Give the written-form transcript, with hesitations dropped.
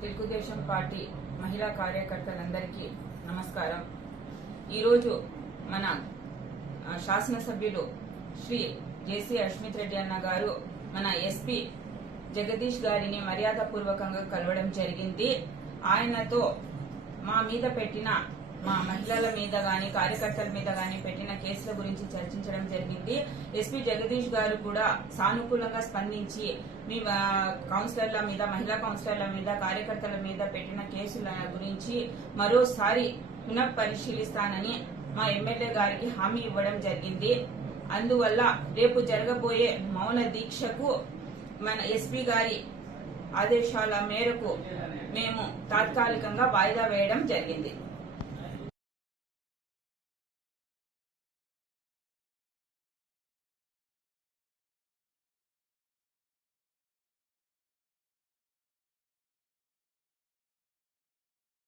Telugu Desam party మహిళా కార్యకర్తలందరికీ నమస్కారం। ఈరోజు మన శాసనసభ్యులు శ్రీ జేసీ అశ్మిత్ రెడ్డి అన్న గారు మన ఎస్పీ జగదీష్ గారిని మర్యాదపూర్వకంగా కలవడం జరిగింది। ఆయనతో మా మీద పెట్టిన మా మహిళల మీద గాని కార్యకర్తల మీద గాని పెట్టిన కేసుల గురించి చర్చించడం జరిగింది। ఎస్పీ జగదీష్ గారు కూడా సానుకూలంగా స్పందించి మీ కౌన్సిలర్ల మీద మహిళా కౌన్సిలర్ల మీద కార్యకర్తల మీద పెట్టిన కేసుల గురించి మరోసారి పునః పరిశీలిస్తానని మా ఎమ్మెల్యే గారికి హామీ ఇవ్వడం జరిగింది। అందువల్ల రేపు జరగబోయే మౌన దీక్షకు మన ఎస్పీ గారి ఆదేశాల మేరకు మేము తాత్కాలికంగా వాయిదా వేయడం జరిగింది।